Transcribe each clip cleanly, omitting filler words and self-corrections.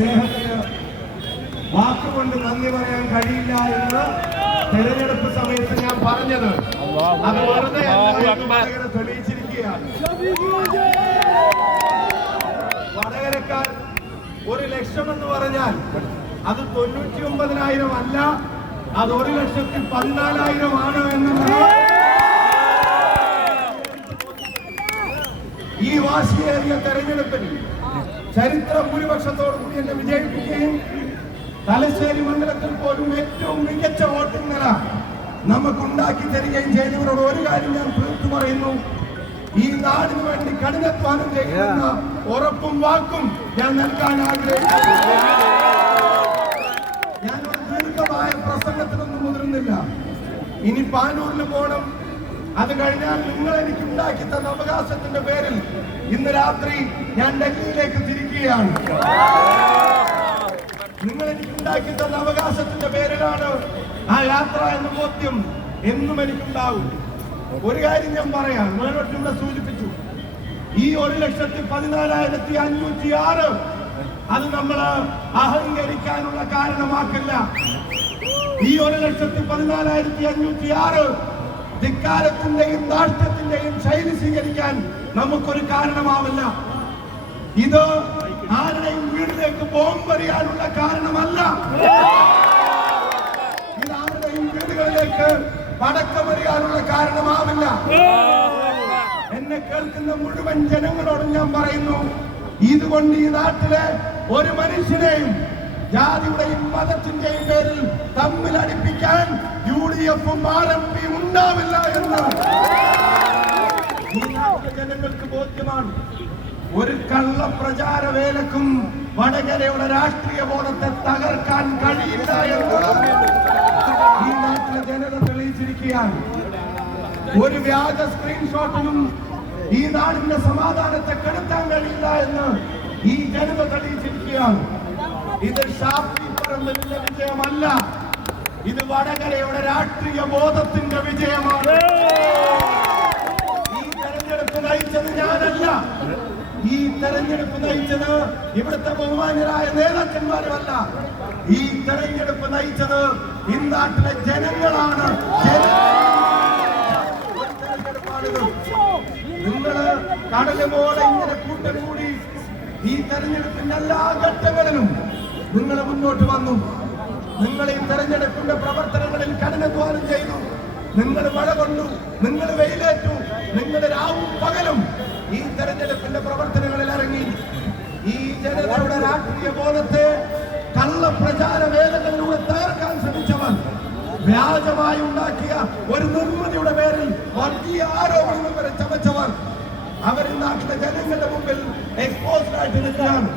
സ്നേഹത്തിന് വാക്കുകൊണ്ട് നന്ദി പറയാൻ കഴിയില്ല എന്ന് തെരഞ്ഞെടുപ്പ് സമയത്ത് ഞാൻ പറഞ്ഞത് അത് വെറുതെ തെളിയിച്ചിരിക്കുകയാണ്. വടകരക്കാർ 1,00,000 എന്ന് പറഞ്ഞാൽ അത് 99,000 അല്ല, അത് 1,14,000 ആണ് എന്നത് ഈ വാശിയേറിയ തെരഞ്ഞെടുപ്പിൽ ചരിത്ര ഭൂരിപക്ഷത്തോടുകൂടി എന്നെ വിജയിപ്പിക്കുകയും തലശ്ശേരി മണ്ഡലത്തിൽ പോലും ഏറ്റവും മികച്ച വോട്ടിംഗ് നില നമുക്കുണ്ടാക്കി തരികയും ചെയ്തവരോട് ഒരു കാര്യം ഞാൻ തീർത്തു പറയുന്നു, ഈ നാടിന് വേണ്ടി കഠിനാധ്വാനം ചെയ്യുന്ന ഉറപ്പും വാക്കും ഞാൻ നൽകാൻ ആഗ്രഹിക്കുന്നു. ഞാനൊരു ദീർഘമായ പ്രസംഗത്തിനൊന്നും മുതിരുന്നില്ല. ഇനി പാനൂരിൽ പോകണം. അത് കഴിഞ്ഞാൽ നിങ്ങൾ എനിക്ക് ഉണ്ടാക്കി തന്ന അവകാശത്തിന്റെ പേരിൽ ഇന്ന് രാത്രി ഞാൻ ഡൽഹിയിലേക്ക് തിരിക്കുകയാണ്. നിങ്ങൾ എനിക്ക് ഉണ്ടാക്കി തന്ന അവകാശത്തിന്റെ പേരിലാണ് ആ യാത്ര എന്ന ബോധ്യം എന്നും എനിക്കുണ്ടാവും. ഒരു കാര്യം ഞാൻ പറയാം, ഇവിടെ സൂചിപ്പിച്ചു, ഈ 1,14,506 അത് നമ്മൾ അഹങ്കരിക്കാനുള്ള കാരണമാക്കില്ല. ഈ 1,14,506 ധിക്കാരത്തിന്റെയും നാട്യത്തിന്റെയും ശൈലി സ്വീകരിക്കാൻ നമുക്കൊരു കാരണമാവില്ല. ഇത് ആരുടെയും വീട്ടിലേക്ക് ബോംബെറിയാനുള്ള കാരണമല്ല. ഇത് ആരുടെയും വീടുകളിലേക്ക് പടക്കമെറിയാനുള്ള കാരണമാവില്ല. എന്നെ കേൾക്കുന്ന മുഴുവൻ ജനങ്ങളോടും ഞാൻ പറയുന്നു, ഇതുകൊണ്ട് ഈ നാട്ടിലെ ഒരു മനുഷ്യനെയും ജാതിയുടെയും മതത്തിന്റെയും പേരിൽ തമ്മിൽ അടുപ്പിക്കാൻ UDF-ഉം RMPയും ഉണ്ടാവില്ല എന്ന് ഈ നാട്ടിലെ ജനങ്ങൾക്ക് ബോധ്യമാണ്. ഒരു കള്ള പ്രചാര വേലക്കും വടകരയുടെ രാഷ്ട്രീയ ബോധത്തെ തകർക്കാൻ കഴിയില്ല എന്ന് ഈ നാട്ടിലെ ജനത തെളിയിച്ചിരിക്കുകയാണ്. ഒരു വ്യാജ സ്ക്രീൻഷോട്ടിനും ഈ നാടിന്റെ സമാധാനത്തെ കെടുത്താൻ കഴിയില്ല എന്ന് ഈ ജനത തെളിയിച്ചിരിക്കുകയാണ്. ഇത് ഷാഫി പറമ്പിലിന്റെ വിജയമല്ല, ഇത് വടകരയുടെ രാഷ്ട്രീയ ബോധത്തിന്റെ വിജയമാണ്. ഈ തെരഞ്ഞെടുപ്പ് നയിച്ചത് ഞാനല്ല, ഈ തെരഞ്ഞെടുപ്പ് നയിച്ചത് ഇവിടുത്തെ ബഹുമാന്യരായ നേതാക്കന്മാരുമല്ല, ഈ തെരഞ്ഞെടുപ്പ് നയിച്ചത് ഈ നാട്ടിലെ ജനങ്ങളാണ്. നിങ്ങള് കടല് പോലെ ഇങ്ങനെ കൂട്ടം കൂടി ഈ തെരഞ്ഞെടുപ്പിന്റെ എല്ലാ ഘട്ടങ്ങളിലും നിങ്ങൾ മുന്നോട്ട് വന്നു. നിങ്ങൾ ഈ തെരഞ്ഞെടുപ്പിന്റെ പ്രവർത്തനങ്ങളിൽ കഠിനാധ്വാനം ചെയ്തു. നിങ്ങൾ മഴ കൊണ്ടു, നിങ്ങൾ വെയിലേറ്റു, നിങ്ങൾ രാവും പകലും ഈ തെരഞ്ഞെടുപ്പിന്റെ പ്രവർത്തനങ്ങളിൽ ഇറങ്ങി. ഈ ജനതയുടെ രാഷ്ട്രീയ ബോധത്തെ കള്ളപ്രചാര വേലകളിലൂടെ തകർക്കാൻ ശ്രമിച്ചവർ, വ്യാജമായി ഉണ്ടാക്കിയ ഒരു നിർമ്മിതിയുടെ പേരിൽ വർഗീയ ആരോപണങ്ങൾ വരെ ചമച്ചവർ, അവർ നാട്ടിലെ ജനങ്ങളുടെ മുമ്പിൽ എക്സ്പോസ്ഡ് ആയിട്ട് നിൽക്കുകയാണ്.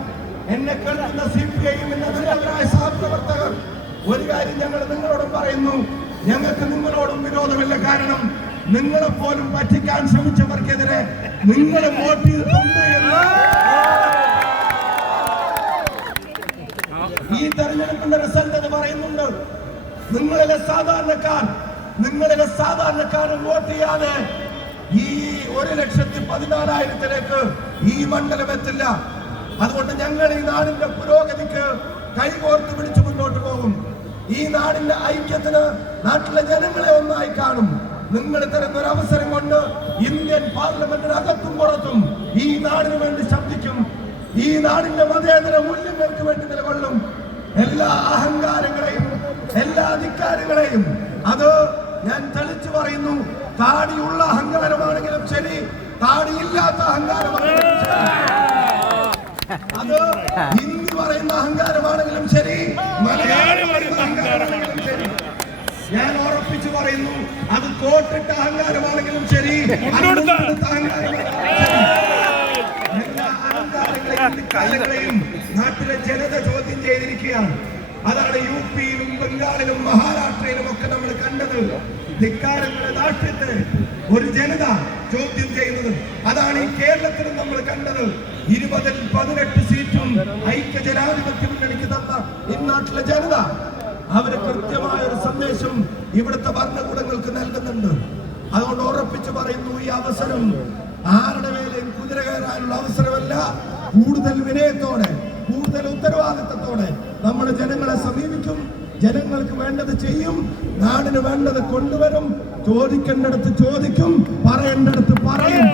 എന്നെ കേൾക്കുന്ന CPI-യും നല്ലവരായ സഹപ്രവർത്തകർ, ഒരു കാര്യം ഞങ്ങൾ നിങ്ങളോടും പറയുന്നു, ഞങ്ങൾക്ക് നിങ്ങളോടും വിരോധമില്ല. കാരണം നിങ്ങളെപ്പോലും പറ്റിക്കാൻ ശ്രമിച്ചവർക്കെതിരെ നിങ്ങൾ വോട്ട് ചെയ്തിട്ടുണ്ട് എന്ന് ഈ തെരഞ്ഞെടുപ്പിന്റെ റിസൾട്ട് അത് പറയുന്നുണ്ട്. നിങ്ങളിലെ സാധാരണക്കാരൻ വോട്ട് ചെയ്യാതെ ഈ 1,14,000-ലേക്ക് ഈ മണ്ഡലം എത്തില്ല. അതുകൊണ്ട് ഞങ്ങൾ ഈ നാടിന്റെ പുരോഗതിക്ക് കൈകോർത്ത് പിടിച്ച് മുന്നോട്ട് പോകും. ഈ നാടിന്റെ ഐക്യത്തിന് നാട്ടിലെ ജനങ്ങളെ ഒന്നായി കാണും. നിങ്ങൾ തരുന്ന ഒരു അവസരം കൊണ്ട് ഇന്ത്യൻ പാർലമെന്റിന് അകത്തും പുറത്തും ഈ നാടിന് വേണ്ടി ശബ്ദിക്കും. ഈ നാടിന്റെ മതേതര മൂല്യങ്ങൾക്ക് വേണ്ടി നിലകൊള്ളും. എല്ലാ അഹങ്കാരങ്ങളെയും എല്ലാ ധിക്കാരങ്ങളെയും അത് ഞാൻ തെളിച്ചു പറയുന്നു. താടിയുള്ള അഹങ്കാരമാണെങ്കിലും ശരി, താടിയില്ലാത്ത അഹങ്കാരമാണെങ്കിലും ശരി, അത് ഹിന്ദി പറയുന്ന അഹങ്കാരമാണെങ്കിലും ശരി, മലയാളം പറയുന്ന അഹങ്കാരമാണെങ്കിലും ശരി, ഞാൻ ഉറപ്പിച്ചു പറയുന്നു, അത് കോട്ടിട്ട അഹങ്കാരമാണെങ്കിലും ശരി, എല്ലാ അഹങ്കാരങ്ങളെയും നാട്ടിലെ ജനത ചോദ്യം ചെയ്തിരിക്കുകയാണ്. അതാണ് UP-യിലും ബംഗാളിലും മഹാരാഷ്ട്രയിലും ഒക്കെ നമ്മൾ കണ്ടത്. ധിക്കാരങ്ങളുടെ രാഷ്ട്രീയത്തെ ഒരു ജനത ചോദ്യം ചെയ്യുന്നത്. അതാണ് ഈ കേരളത്തിലും നമ്മൾ കണ്ടത്. 20-ൽ 18 സീറ്റും ഐക്യ ജനാധിപത്യ മുന്നണിക്ക് തന്ന ഈ നാട്ടിലെ ജനത അവര് കൃത്യമായ ഒരു സന്ദേശം ഇവിടുത്തെ ഭരണകൂടങ്ങൾക്ക് നൽകുന്നുണ്ട്. അതുകൊണ്ട് ഉറപ്പിച്ചു പറയുന്നു, ഈ അവസരം ആരുടെ മേലെയും കുതിര കയറാനുള്ള അവസരമല്ല. കൂടുതൽ വിനയത്തോടെ, കൂടുതൽ ഉത്തരവാദിത്തത്തോടെ ജനങ്ങൾക്ക് വേണ്ടത് ചെയ്യും, നാടിന് വേണ്ടത് കൊണ്ടുവരും, ചോദിക്കേണ്ടടുത്ത് ചോദിക്കും, പറയേണ്ടടുത്ത് പറയും.